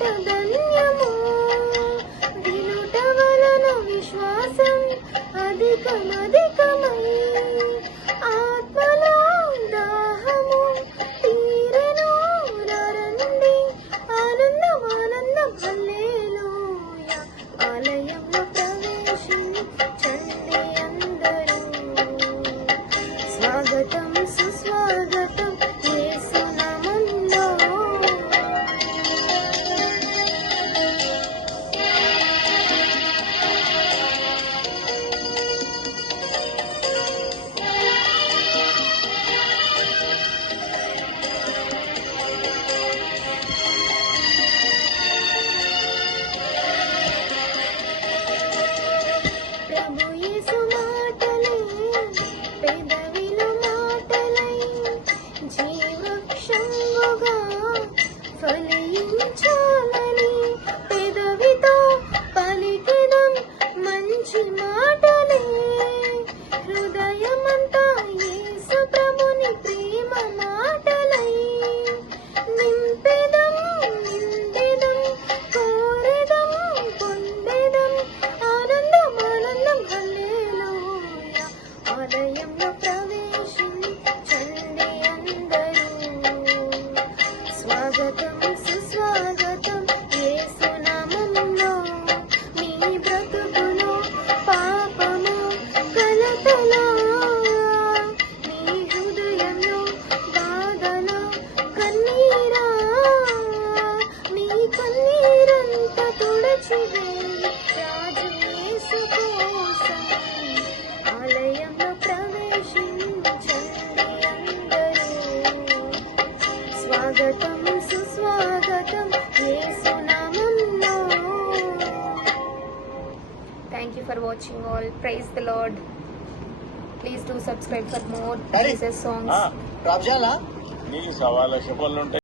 వినుట ధన్యము, వినుట వలన విశ్వాసం అధికమధికమై ఆత్మలో దాహము తీరెను రండి. ఆనందం ఆనందం హల్లెలూయా. ఆలయంలో ప్రవేశించండి అందరూ. స్వాగతం సుస్వాగతం యేసు నామములో. ప్రభు యేసు మాటలే పెదవిలో మాటలై జీవవృక్షముగా ఫలించాలని పెదవితో పలికెదం మంచి మాటలే. హృదయమంతా యేసు ప్రభుని ప్రేమ మాటలై నింపెదం నిండెదం కోరెదం పొందెదం. ఆనందం ఆనందం హల్లెలూయా. ఆలయంలో ప్రవేశించండి అందరూ. స్వాగతం సుస్వాగతం యేసు నామములో. మీ బ్రతుకులో పాపము కలతలో, మీ హృదయంలో బాధలో కన్నీరా, మీ కన్నీరంతా తుడచివేయి రాజు యేసు కోసం. ఆలయంలో ప్రవేశించండి అందరూ. స్వాగతం సుస్వాగతం యేసు నామములో. Thank you for watching all. Praise the Lord. Please do subscribe for more Jesus songs. నీ సవాళ్ళ చెప్పాలంటే